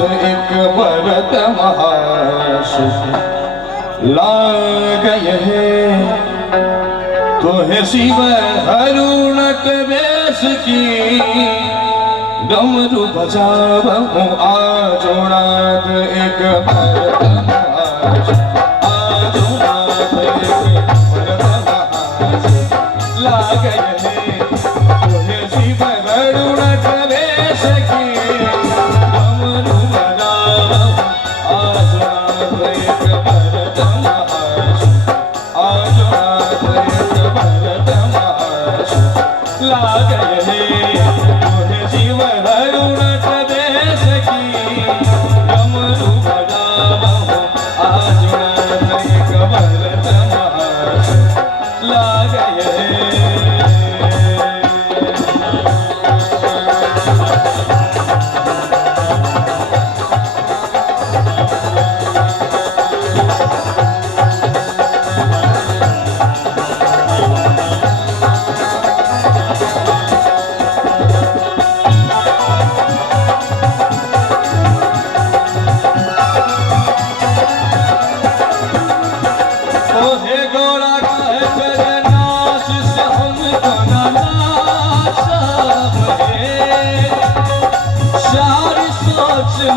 एक भरत महाशुभ लाग है तो है शिव हरुणक वेश की डमरू बजावहु आजोनाथ एक भरत महाशुभ आजोनाथ एक भरत महाशुभ लाग है तो है शिव हरुणक वेश की डमरू बजावहु आजोनाथ एक भरत महाशुभ आजोनाथ एक भरत महाशुभ लाग है तो है शिव हरुणक वेश की डमरू बजावहु आजोनाथ एक भरत महाशुभ लाग है।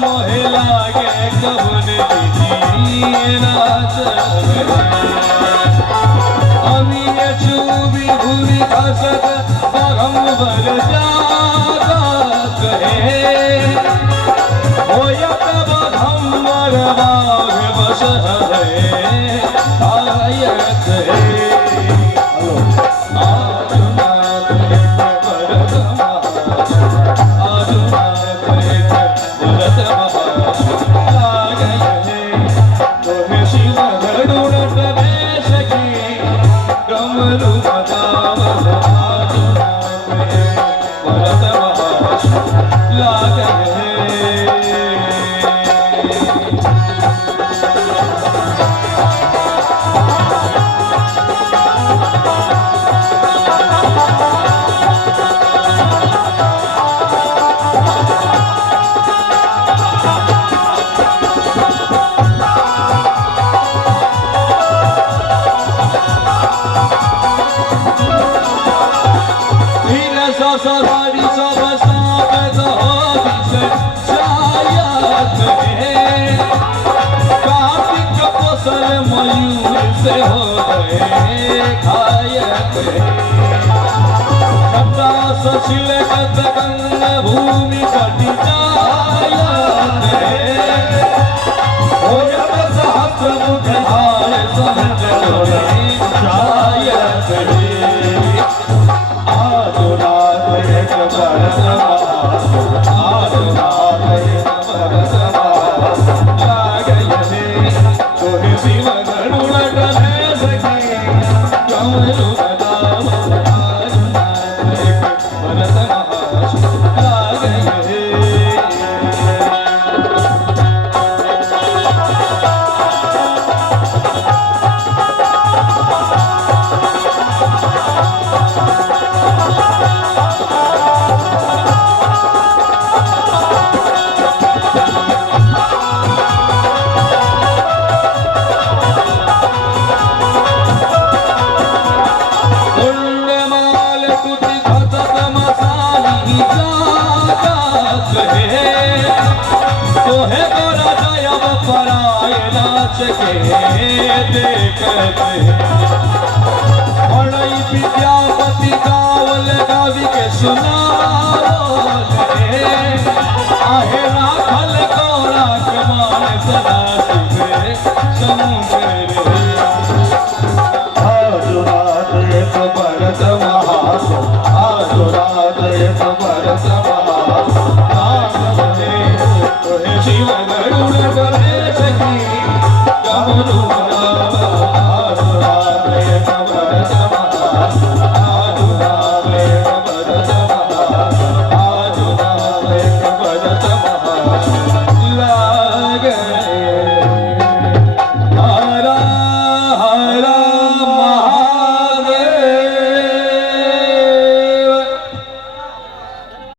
मोहे लागे कबन अमीय चूबी भूमि खसत बगम्बर जागत है होयत बगम्बर बाघ बस है आयत है। मयूर से हो गए खायत छटा सचिल कत गंग भूमि कटि जायत होयत सहस्र मुख भार समुद्र जोड़े जायत आजोनाथ एक भरत महाशुभ आजोनाथ एक भरत महाशुभ लाग है तो है शिव हरुणक वेश की डमरू बजावहु आजोनाथ एक भरत महाशुभ लाग है। विद्यापति गावल गावी के सुनाओ